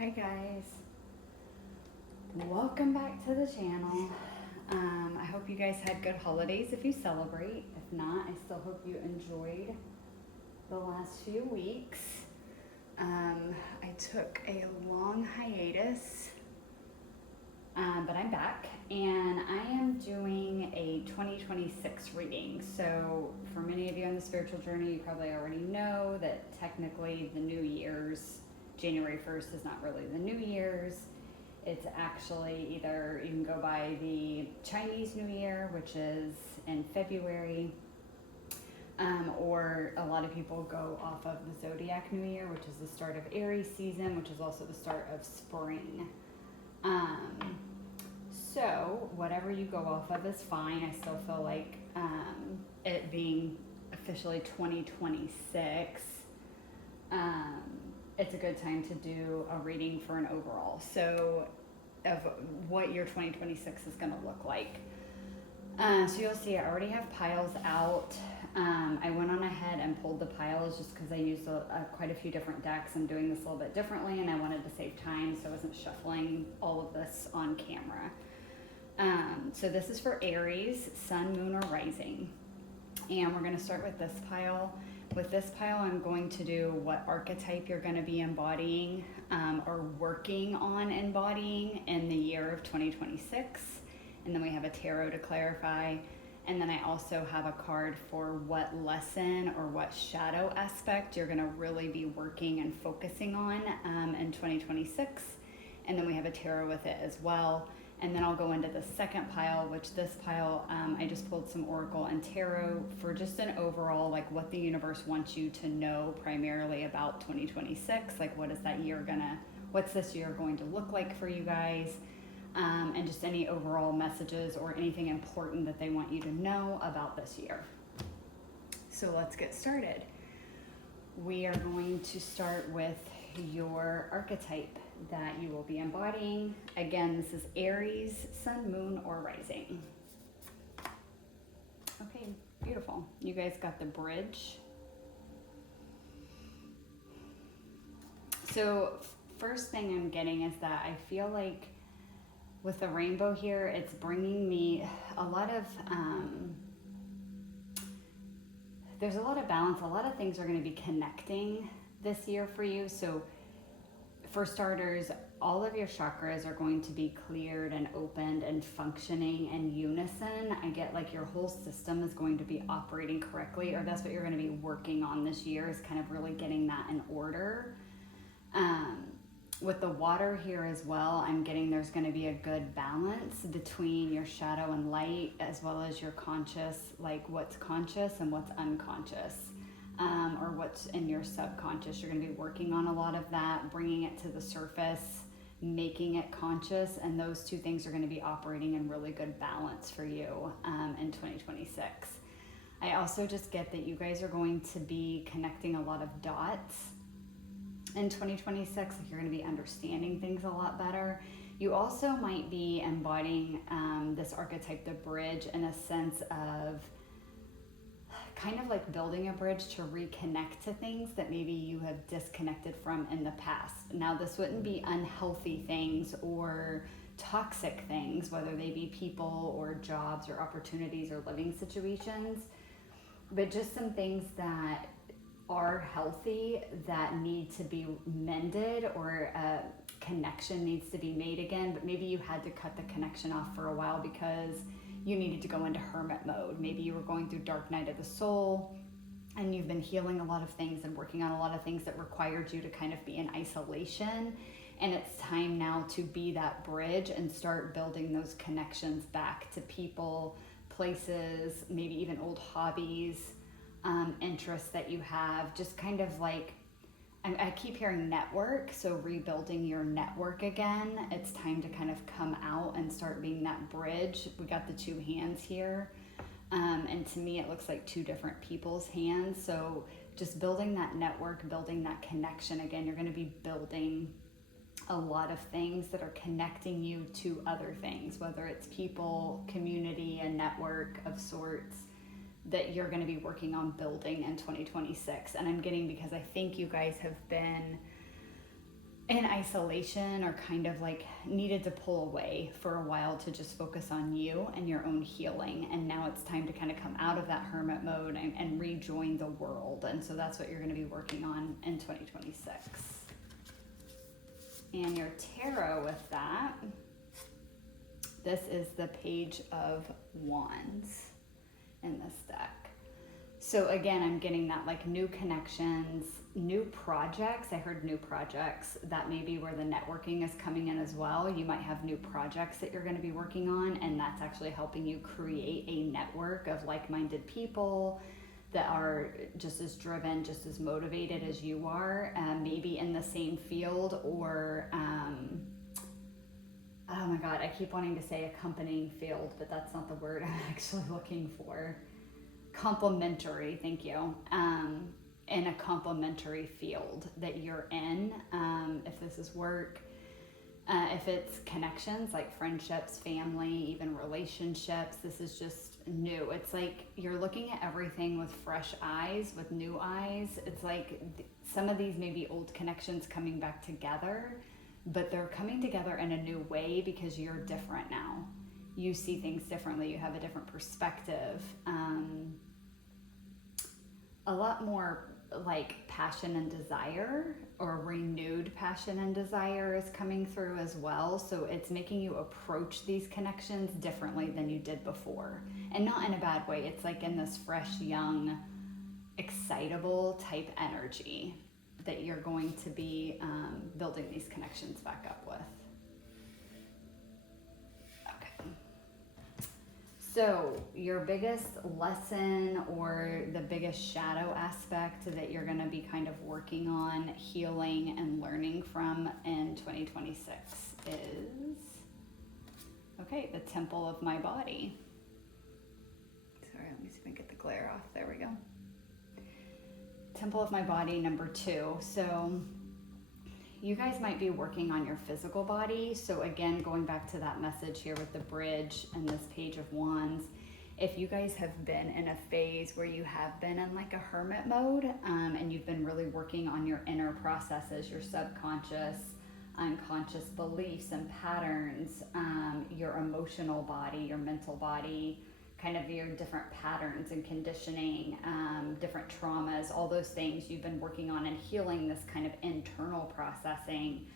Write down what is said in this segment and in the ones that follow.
Hi guys, welcome back to the channel. I hope you guys had good holidays if you celebrate. If not, I still hope you enjoyed the last few weeks. I took a long hiatus, but I'm back and I am doing a 2026 reading. So for many of you on the spiritual journey, you probably already know that technically the New Year's January 1st is not really the New Year's. It's actually either you can go by the Chinese New Year, which is in February, or a lot of people go off of the Zodiac New Year, which is the start of Aries season, which is also the start of spring. So whatever you go off of is fine. I still feel like it being officially 2026, it's a good time to do a reading for an overall. So of what your 2026 is going to look like. So you'll see I already have piles out. I went on ahead and pulled the piles just because I used quite a few different decks. I'm doing this a little bit differently and I wanted to save time, so I wasn't shuffling all of this on camera. So this is for Aries, Sun, Moon, or Rising. And we're going to start with this pile. With this pile, I'm going to do what archetype you're going to be embodying or working on embodying in the year of 2026. And then we have a tarot to clarify. And then I also have a card for what lesson or what shadow aspect you're going to really be working and focusing on in 2026. And then we have a tarot with it as well. And then I'll go into the second pile, which this pile, I just pulled some Oracle and Tarot for just an overall, like what the universe wants you to know primarily about 2026. Like what is that year what's this year going to look like for you guys? And just any overall messages or anything important that they want you to know about this year. So let's get started. We are going to start with your archetype that you will be embodying. Again, this is Aries, Sun, Moon, or Rising. Okay, beautiful. You guys got the bridge. So first thing I'm getting is that I feel like with the rainbow here, it's bringing me a lot of, there's a lot of balance. A lot of things are going to be connecting this year for you. So for starters, all of your chakras are going to be cleared and opened and functioning in unison. I get like your whole system is going to be operating correctly, or that's what you're going to be working on this year, is kind of really getting that in order. With the water here as well, I'm getting there's going to be a good balance between your shadow and light, as well as your conscious, like what's conscious and what's unconscious. Or what's in your subconscious. You're going to be working on a lot of that, bringing it to the surface, making it conscious, and those two things are going to be operating in really good balance for you in 2026. I also just get that you guys are going to be connecting a lot of dots in 2026. Like you're going to be understanding things a lot better. You also might be embodying this archetype, the bridge, in a sense of kind of like building a bridge to reconnect to things that maybe you have disconnected from in the past. Now, this wouldn't be unhealthy things or toxic things, whether they be people or jobs or opportunities or living situations, but just some things that are healthy that need to be mended, or a connection needs to be made again, but maybe you had to cut the connection off for a while because you needed to go into hermit mode. Maybe you were going through dark night of the soul and you've been healing a lot of things and working on a lot of things that required you to kind of be in isolation. And it's time now to be that bridge and start building those connections back to people, places, maybe even old hobbies, interests that you have. Just kind of like, I keep hearing network, so rebuilding your network again. It's time to kind of come out and start being that bridge. We got the two hands here, and to me it looks like two different people's hands. So just building that network, building that connection again. You're going to be building a lot of things that are connecting you to other things, whether it's people, community, a network of sorts that you're going to be working on building in 2026. And I'm getting, because I think you guys have been in isolation or kind of like needed to pull away for a while to just focus on you and your own healing. And now it's time to kind of come out of that hermit mode and rejoin the world. And so that's what you're going to be working on in 2026. And your tarot with that, this is the Page of Wands in this deck. So again, I'm getting that like new connections, new projects. I heard new projects. That may be where the networking is coming in as well. You might have new projects that you're going to be working on, and that's actually helping you create a network of like-minded people that are just as driven, just as motivated as you are, maybe in the same field or, oh my God, I keep wanting to say accompanying field, but that's not the word I'm actually looking for. Complementary, thank you. In a complementary field that you're in, if this is work, if it's connections like friendships, family, even relationships, this is just new. It's like you're looking at everything with fresh eyes, with new eyes. It's like some of these may be old connections coming back together, but they're coming together in a new way because you're different now. You see things differently. You have a different perspective. A lot more like passion and desire, or renewed passion and desire is coming through as well. So it's making you approach these connections differently than you did before. And not in a bad way. It's like in this fresh, young, excitable type energy that you're going to be building these connections back up with. So your biggest lesson or the biggest shadow aspect that you're going to be kind of working on, healing and learning from in 2026 is, okay, the temple of my body. Sorry, let me see if I can get the glare off. There we go. Temple of my body, number 2. So you guys might be working on your physical body. So again, going back to that message here with the bridge and this Page of Wands, if you guys have been in a phase where you have been in like a hermit mode, and you've been really working on your inner processes, your subconscious, unconscious beliefs and patterns, your emotional body, your mental body, kind of your different patterns and conditioning, different traumas, all those things you've been working on and healing, this kind of internal processing,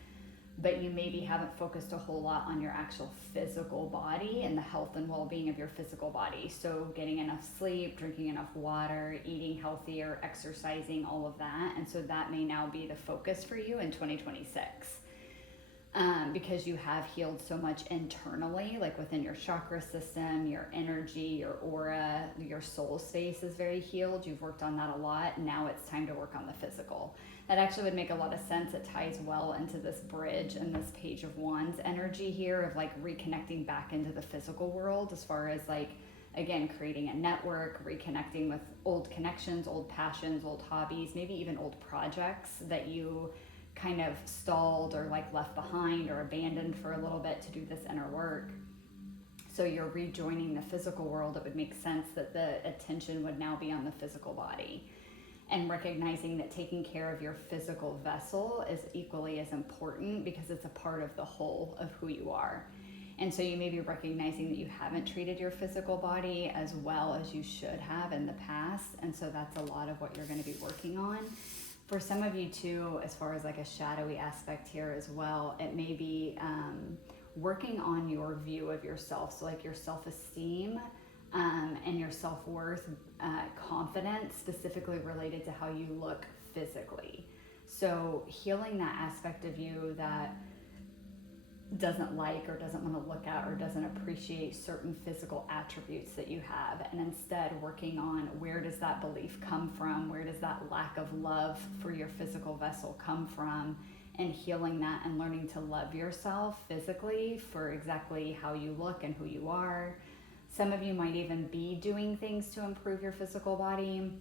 but you maybe haven't focused a whole lot on your actual physical body and the health and well-being of your physical body. So getting enough sleep, drinking enough water, eating healthier, exercising, all of that. And so that may now be the focus for you in 2026. Because you have healed so much internally, like within your chakra system, your energy, your aura, your soul space is very healed. You've worked on that a lot. Now it's time to work on the physical. That actually would make a lot of sense. It ties well into this bridge and this Page of Wands energy here of like reconnecting back into the physical world, as far as like, again, creating a network, reconnecting with old connections, old passions, old hobbies, maybe even old projects that you kind of stalled or like left behind or abandoned for a little bit to do this inner work. So you're rejoining the physical world. It would make sense that the attention would now be on the physical body, and recognizing that taking care of your physical vessel is equally as important because it's a part of the whole of who you are. And so you may be recognizing that you haven't treated your physical body as well as you should have in the past. And so that's a lot of what you're going to be working on. For some of you too, as far as like a shadowy aspect here as well, it may be working on your view of yourself. So like your self-esteem and your self-worth, confidence, specifically related to how you look physically. So healing that aspect of you that doesn't like or doesn't want to look at or doesn't appreciate certain physical attributes that you have, and instead working on where does that belief come from, where does that lack of love for your physical vessel come from, and healing that and learning to love yourself physically for exactly how you look and who you are. Some of you might even be doing things to improve your physical body,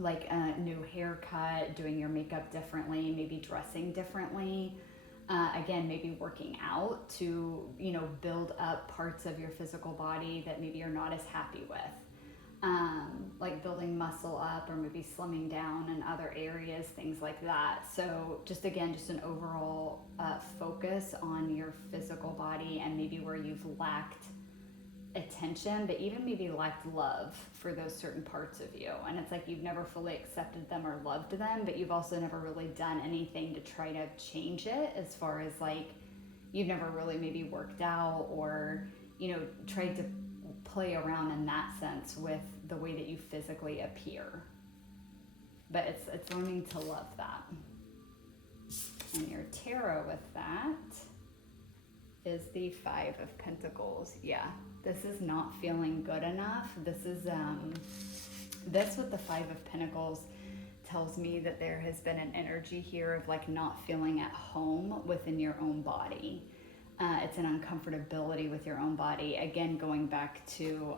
like a new haircut, doing your makeup differently, maybe dressing differently. Again, maybe working out to, build up parts of your physical body that maybe you're not as happy with. Like building muscle up or maybe slimming down in other areas, things like that. So just an overall focus on your physical body and maybe where you've lacked attention, but even maybe lacked love for those certain parts of you. And it's like you've never fully accepted them or loved them, but you've also never really done anything to try to change it, as far as like you've never really maybe worked out or, you know, tried to play around in that sense with the way that you physically appear. But it's learning to love that. And your tarot with that is the Five of Pentacles. Yeah, this is not feeling good enough. This is this with the Five of Pentacles tells me that there has been an energy here of like not feeling at home within your own body. It's an uncomfortability with your own body. Again, going back to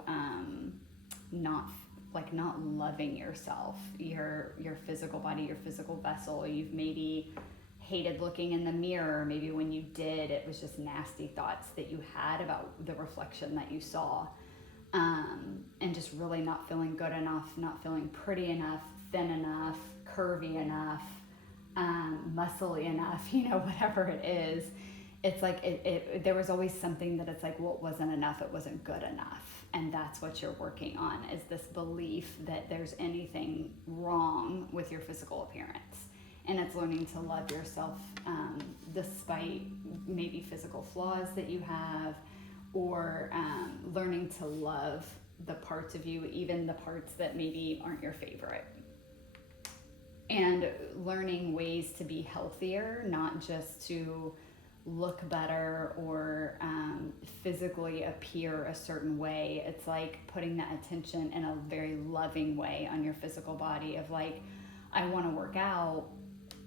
not loving yourself, your physical body, your physical vessel. You've maybe hated looking in the mirror. Maybe when you did, it was just nasty thoughts that you had about the reflection that you saw. And just really not feeling good enough, not feeling pretty enough, thin enough, curvy enough, muscly enough, you know, whatever it is. It's like there was always something that it's like, well, it wasn't enough, it wasn't good enough. And that's what you're working on, is this belief that there's anything wrong with your physical appearance. And it's learning to love yourself despite maybe physical flaws that you have, or learning to love the parts of you, even the parts that maybe aren't your favorite. And learning ways to be healthier, not just to look better or physically appear a certain way. It's like putting that attention in a very loving way on your physical body of like, I want to work out,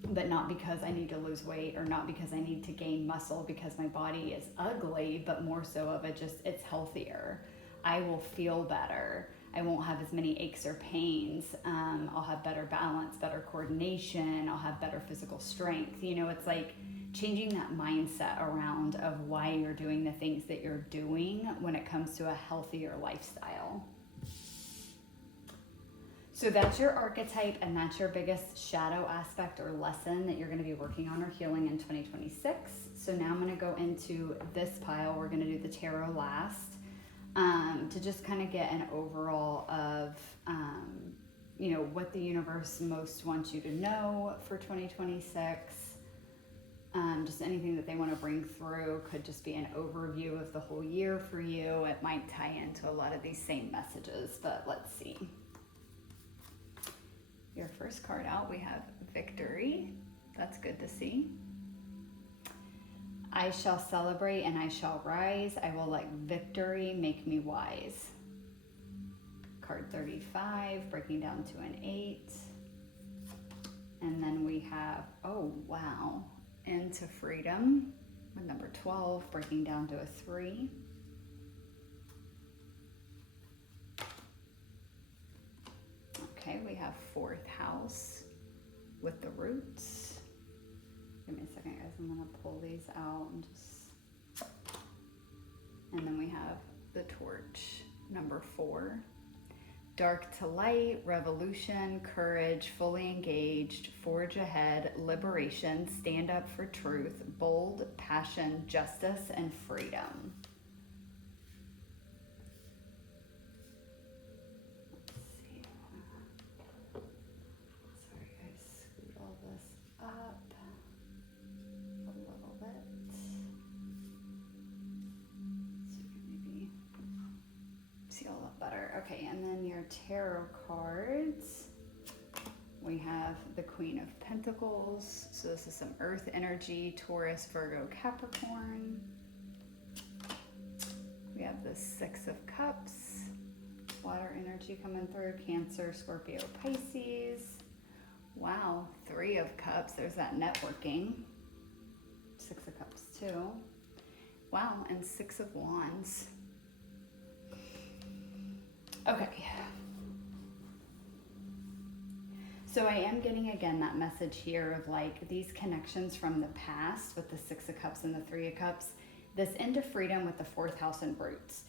but not because I need to lose weight or not because I need to gain muscle because my body is ugly, but more so of it just, it's healthier. I will feel better. I won't have as many aches or pains. I'll have better balance, better coordination. I'll have better physical strength. You know, it's like changing that mindset around of why you're doing the things that you're doing when it comes to a healthier lifestyle. So that's your archetype, and that's your biggest shadow aspect or lesson that you're going to be working on or healing in 2026. So now I'm going to go into this pile. We're going to do the tarot last, to just kind of get an overall of, you know, what the universe most wants you to know for 2026. Just anything that they want to bring through. Could just be an overview of the whole year for you. It might tie into a lot of these same messages, but let's see. Your first card out, we have Victory. That's good to see. I shall celebrate and I shall rise. I will let victory make me wise. Card 35, breaking down to an 8. And then we have, oh wow, into freedom with number 12, breaking down to a 3. Okay, we have 4th house with the roots. Give me a second, guys. I'm gonna pull these out and then we have the torch, number 4. Dark to light, revolution, courage, fully engaged, forge ahead, liberation, stand up for truth, bold, passion, justice, and freedom. Okay, and then your tarot cards, we have the Queen of Pentacles. So this is some earth energy, Taurus, Virgo, Capricorn. We have the 6 of Cups, water energy coming through, Cancer, Scorpio, Pisces. Wow, 3 of Cups, there's that networking. 6 of Cups too. Wow, and 6 of Wands. Okay, so I am getting again that message here of like these connections from the past with the 6 of Cups and the 3 of Cups, this into freedom with the 4th house and roots.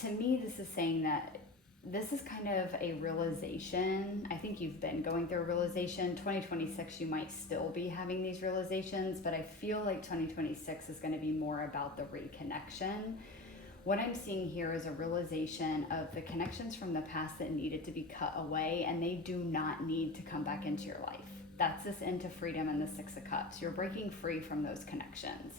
To me, this is saying that this is kind of a realization. I think you've been going through a realization. 2026, you might still be having these realizations, but I feel like 2026 is going to be more about the reconnection. What I'm seeing here is a realization of the connections from the past that needed to be cut away, and they do not need to come back into your life. That's this into freedom and the Six of Cups. You're breaking free from those connections,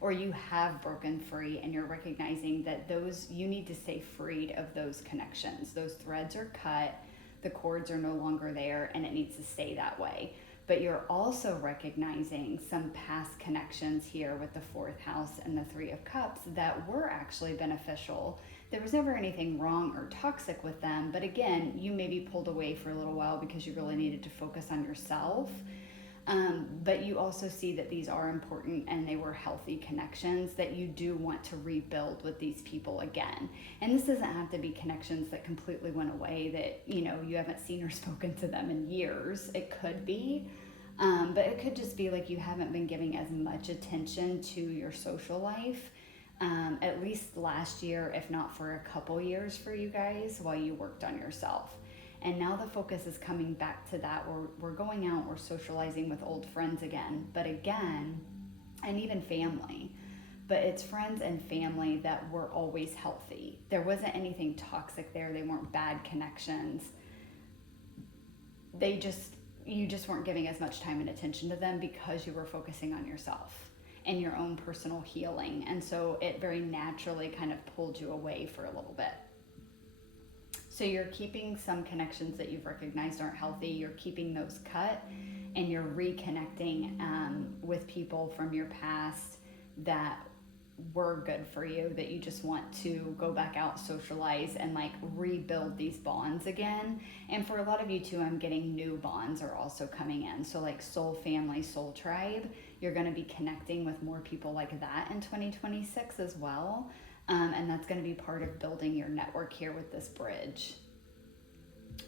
or you have broken free, and you're recognizing that those, you need to stay freed of those connections. Those threads are cut, the cords are no longer there, and it needs to stay that way. But you're also recognizing some past connections here with the fourth house and the Three of Cups that were actually beneficial. There was never anything wrong or toxic with them, but again, you maybe pulled away for a little while because you really needed to focus on yourself. But you also see that these are important and they were healthy connections that you do want to rebuild with these people again. And this doesn't have to be connections that completely went away, that, you know, you haven't seen or spoken to them in years. It could be, but it could just be like you haven't been giving as much attention to your social life, at least last year, if not for a couple years for you guys, while you worked on yourself. And now the focus is coming back to that. We're going out, we're socializing with old friends again, but again, and even family. But it's friends and family that were always healthy. There wasn't anything toxic there. They weren't bad connections. You just weren't giving as much time and attention to them because you were focusing on yourself and your own personal healing. And so it very naturally kind of pulled you away for a little bit. So you're keeping some connections that you've recognized aren't healthy. You're keeping those cut, and you're reconnecting with people from your past that were good for you, that you just want to go back out, socialize, and like rebuild these bonds again. And for a lot of you too, I'm getting new bonds are also coming in. So like soul family, soul tribe, you're going to be connecting with more people like that in 2026 as well. And that's going to be part of building your network here with this bridge.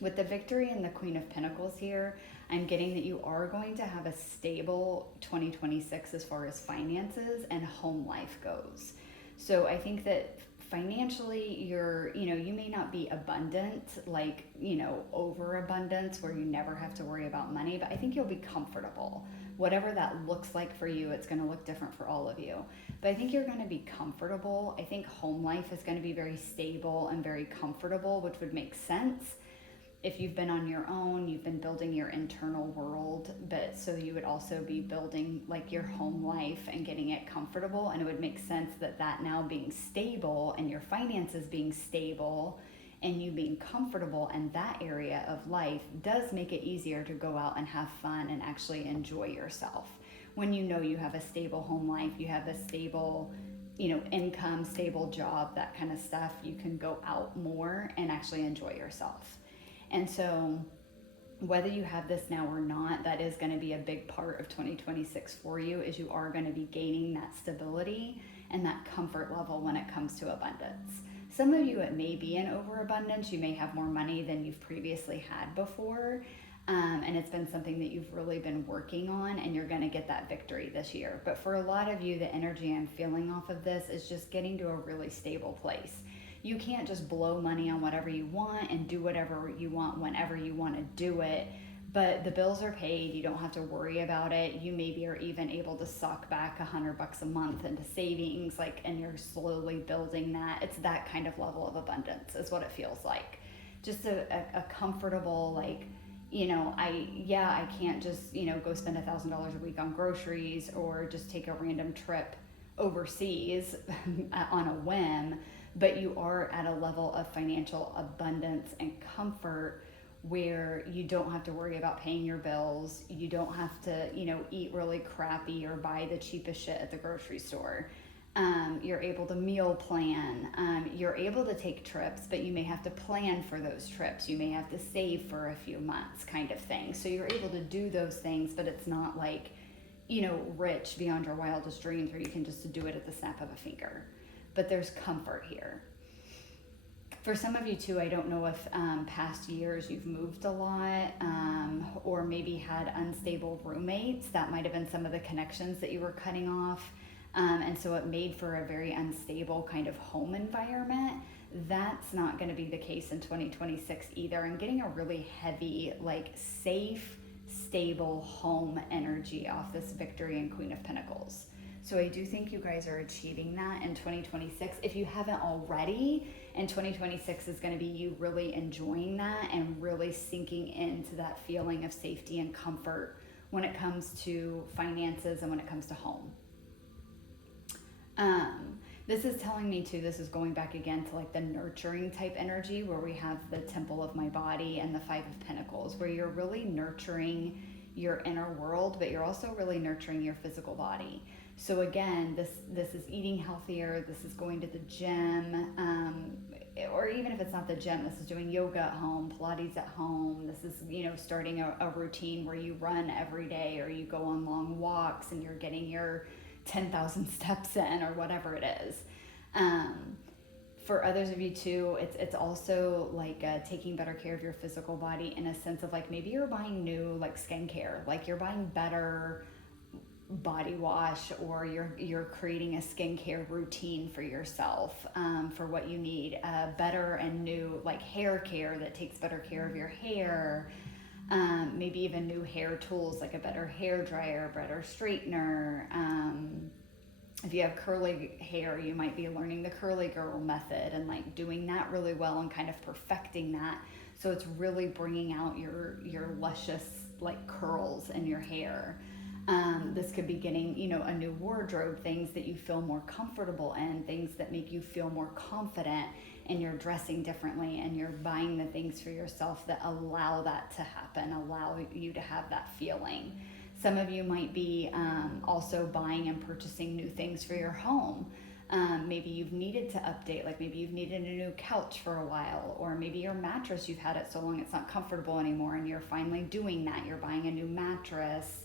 With the Victory and the Queen of Pentacles here, I'm getting that you are going to have a stable 2026 as far as finances and home life goes. So I think that financially you may not be abundant, like, overabundance where you never have to worry about money, but I think you'll be comfortable. Whatever that looks like for you, it's going to look different for all of you. But I think you're going to be comfortable. I think home life is going to be very stable and very comfortable, which would make sense. If you've been on your own, you've been building your internal world, but so you would also be building like your home life and getting it comfortable. And it would make sense that now being stable and your finances being stable and you being comfortable in that area of life does make it easier to go out and have fun and actually enjoy yourself. When you know you have a stable home life, you have a stable, income, stable job, that kind of stuff, you can go out more and actually enjoy yourself. And so whether you have this now or not, that is going to be a big part of 2026 for you, is you are going to be gaining that stability and that comfort level when it comes to abundance. Some of you, it may be an overabundance. You may have more money than you've previously had before. And it's been something that you've really been working on, and you're going to get that victory this year. But for a lot of you, the energy I'm feeling off of this is just getting to a really stable place. You can't just blow money on whatever you want and do whatever you want whenever you want to do it. But the bills are paid. You don't have to worry about it. You maybe are even able to sock back $100 a month into savings, and you're slowly building that. It's that kind of level of abundance is what it feels like. Just a comfortable, I can't just, go spend $1,000 a week on groceries or just take a random trip overseas on a whim, but you are at a level of financial abundance and comfort where you don't have to worry about paying your bills. You don't have to, eat really crappy or buy the cheapest shit at the grocery store. You're able to meal plan. You're able to take trips, but you may have to plan for those trips. You may have to save for a few months, kind of thing. So you're able to do those things, but it's not like, rich beyond your wildest dreams where you can just do it at the snap of a finger. But there's comfort here. For some of you too, I don't know if past years you've moved a lot, or maybe had unstable roommates. That might have been some of the connections that you were cutting off. And so it made for a very unstable kind of home environment. That's not going to be the case in 2026 either. I'm getting a really heavy, like safe, stable home energy off this Victory and Queen of Pentacles. So I do think you guys are achieving that in 2026. If you haven't already, and 2026 is going to be you really enjoying that and really sinking into that feeling of safety and comfort when it comes to finances and when it comes to home. This is telling me too, this is going back again to like the nurturing type energy where we have the Temple of my body and the Five of Pentacles, where you're really nurturing your inner world, but you're also really nurturing your physical body. So again, this is eating healthier, this is going to the gym, or even if it's not the gym, this is doing yoga at home, Pilates at home. This is, starting a routine where you run every day or you go on long walks and you're getting your 10,000 steps in or whatever it is. For others of you too, it's also like taking better care of your physical body in a sense of like maybe you're buying new like skincare, like you're buying better body wash, or you're creating a skincare routine for yourself, for what you need, better and new like hair care that takes better care of your hair, maybe even new hair tools like a better hair dryer, better straightener. If you have curly hair, you might be learning the curly girl method and like doing that really well and kind of perfecting that. So it's really bringing out your luscious like curls in your hair. This could be getting, a new wardrobe, things that you feel more comfortable in, things that make you feel more confident, and you're dressing differently and you're buying the things for yourself that allow that to happen, allow you to have that feeling. Some of you might be also buying and purchasing new things for your home. Maybe you've needed to update, like maybe you've needed a new couch for a while, or maybe your mattress, you've had it so long it's not comfortable anymore and you're finally doing that. You're buying a new mattress.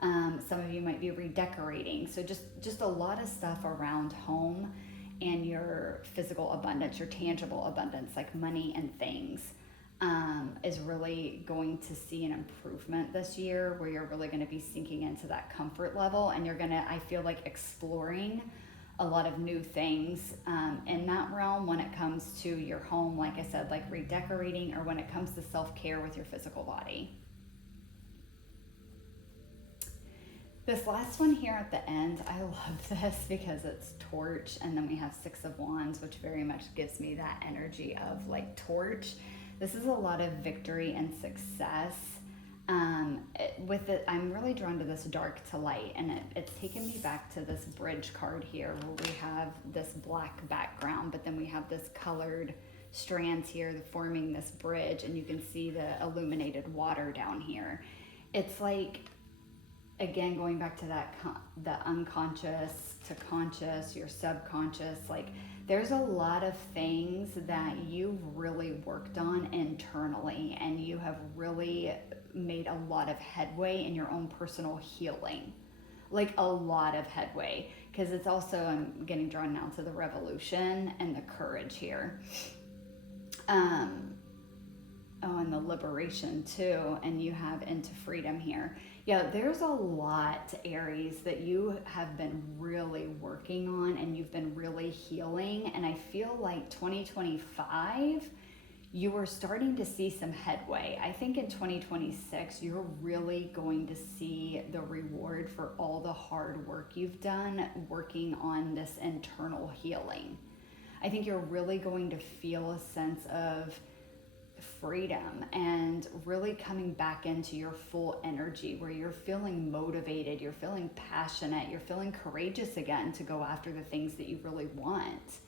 Some of you might be redecorating. So just a lot of stuff around home and your physical abundance, your tangible abundance, like money and things, is really going to see an improvement this year, where you're really going to be sinking into that comfort level, and you're going to, I feel like, exploring a lot of new things in that realm when it comes to your home, like I said, like redecorating, or when it comes to self-care with your physical body. This last one here at the end, I love this because it's torch, and then we have Six of Wands, which very much gives me that energy of like torch. This is a lot of victory and success. With it, I'm really drawn to this dark to light, and it's taken me back to this bridge card here, where we have this black background, but then we have this colored strands here forming this bridge, and you can see the illuminated water down here. It's like, again, going back to that, the unconscious to conscious, your subconscious, like there's a lot of things that you've really worked on internally, and you have really made a lot of headway in your own personal healing, like a lot of headway, because it's also, I'm getting drawn now to the revolution and the courage here. And the liberation too, and you have into freedom here. Yeah, there's a lot, Aries, that you have been really working on and you've been really healing, and I feel like 2025, you are starting to see some headway. I think in 2026, you're really going to see the reward for all the hard work you've done working on this internal healing. I think you're really going to feel a sense of freedom and really coming back into your full energy, where you're feeling motivated, you're feeling passionate, you're feeling courageous again to go after the things that you really want.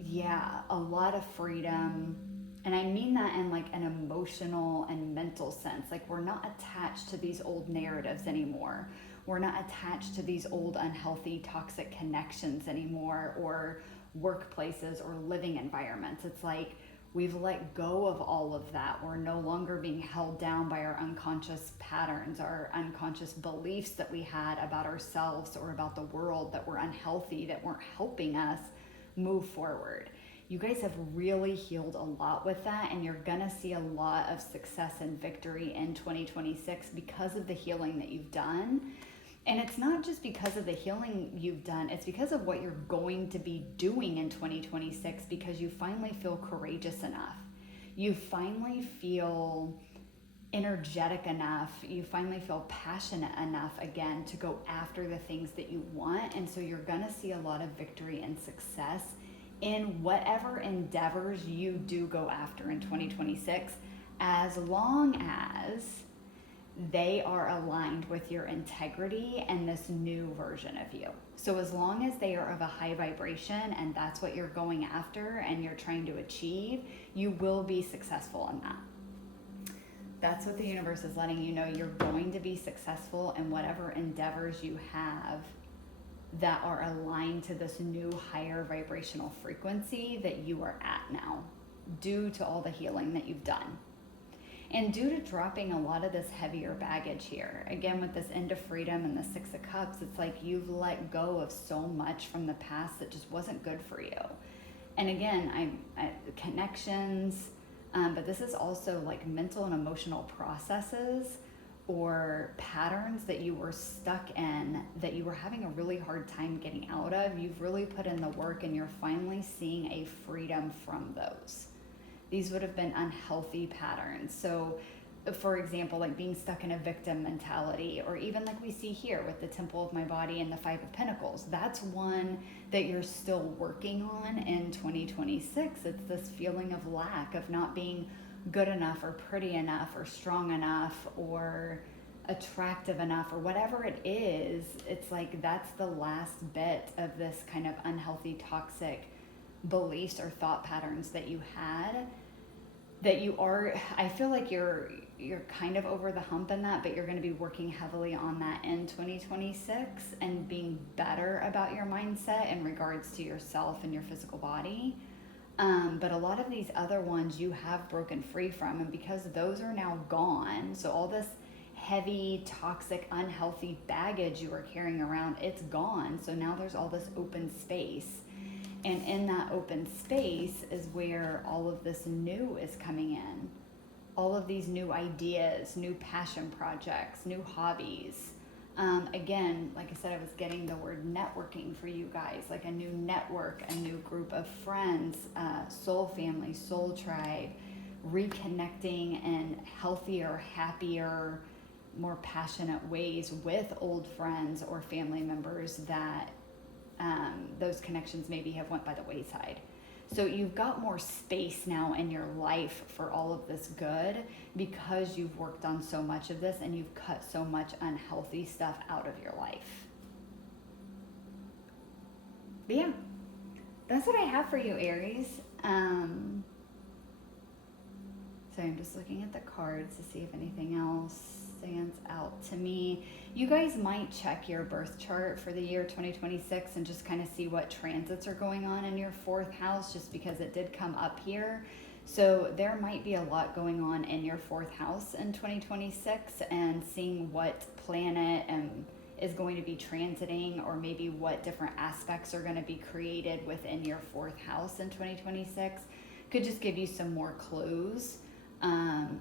Yeah, a lot of freedom. And I mean that in like an emotional and mental sense. Like, we're not attached to these old narratives anymore. We're not attached to these old unhealthy, toxic connections anymore, or workplaces or living environments. It's like we've let go of all of that. We're no longer being held down by our unconscious patterns, our unconscious beliefs that we had about ourselves or about the world that were unhealthy, that weren't helping us move forward. You guys have really healed a lot with that, and you're gonna see a lot of success and victory in 2026 because of the healing that you've done. And it's not just because of the healing you've done, it's because of what you're going to be doing in 2026, because you finally feel courageous enough. You finally feel energetic enough. You finally feel passionate enough again to go after the things that you want. And so you're going to see a lot of victory and success in whatever endeavors you do go after in 2026, as long as they are aligned with your integrity and this new version of you. So as long as they are of a high vibration and that's what you're going after and you're trying to achieve, you will be successful in that. That's what the universe is letting you know. You're going to be successful in whatever endeavors you have that are aligned to this new higher vibrational frequency that you are at now, due to all the healing that you've done. And due to dropping a lot of this heavier baggage here, again, with this end of freedom and the Six of Cups, it's like you've let go of so much from the past that just wasn't good for you. And again, connections, but this is also like mental and emotional processes or patterns that you were stuck in that you were having a really hard time getting out of. You've really put in the work and you're finally seeing a freedom from those. These would have been unhealthy patterns. So for example, like being stuck in a victim mentality, or even like we see here with the Temple of My Body and the Five of Pentacles, that's one that you're still working on in 2026. It's this feeling of lack, of not being good enough or pretty enough or strong enough or attractive enough or whatever it is. It's like that's the last bit of this kind of unhealthy, toxic beliefs or thought patterns that you had, that you are, I feel like you're kind of over the hump in that, but you're going to be working heavily on that in 2026 and being better about your mindset in regards to yourself and your physical body. But a lot of these other ones you have broken free from, and because those are now gone, so all this heavy, toxic, unhealthy baggage you were carrying around, it's gone. So now there's all this open space. And in that open space is where all of this new is coming in. All of these new ideas, new passion projects, new hobbies. Again, like I said, I was getting the word networking for you guys, like a new network, a new group of friends, soul family, soul tribe, reconnecting in healthier, happier, more passionate ways with old friends or family members that those connections maybe have went by the wayside. So you've got more space now in your life for all of this good because you've worked on so much of this and you've cut so much unhealthy stuff out of your life. But yeah, that's what I have for you, Aries. So I'm just looking at the cards to see if anything else stands out to me. You guys might check your birth chart for the year 2026 and just kind of see what transits are going on in your fourth house, just because it did come up here. So there might be a lot going on in your fourth house in 2026, and seeing what planet is going to be transiting, or maybe what different aspects are going to be created within your fourth house in 2026 could just give you some more clues.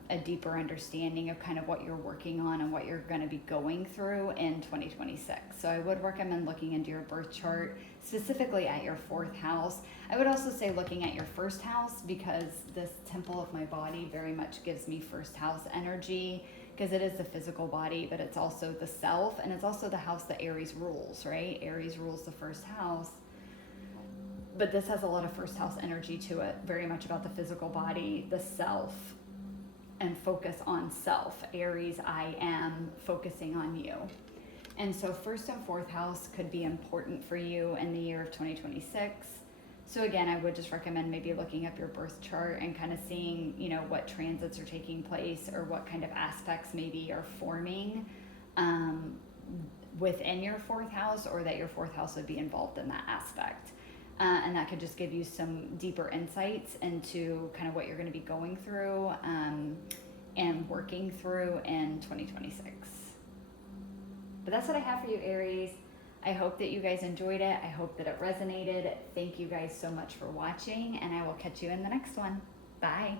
A deeper understanding of kind of what you're working on and what you're going to be going through in 2026. So I would recommend looking into your birth chart, specifically at your fourth house. I would also say looking at your first house, because this Temple of My Body very much gives me first house energy, because it is the physical body, but it's also the self, and it's also the house that Aries rules, right? Aries rules the first house. But this has a lot of first house energy to it, very much about the physical body, the self, and focus on self. Aries, I am focusing on you. And so first and fourth house could be important for you in the year of 2026. So again, I would just recommend maybe looking up your birth chart and kind of seeing, what transits are taking place, or what kind of aspects maybe are forming within your fourth house, or that your fourth house would be involved in that aspect. And that could just give you some deeper insights into kind of what you're going to be going through and working through in 2026. But that's what I have for you, Aries. I hope that you guys enjoyed it. I hope that it resonated. Thank you guys so much for watching, and I will catch you in the next one. Bye.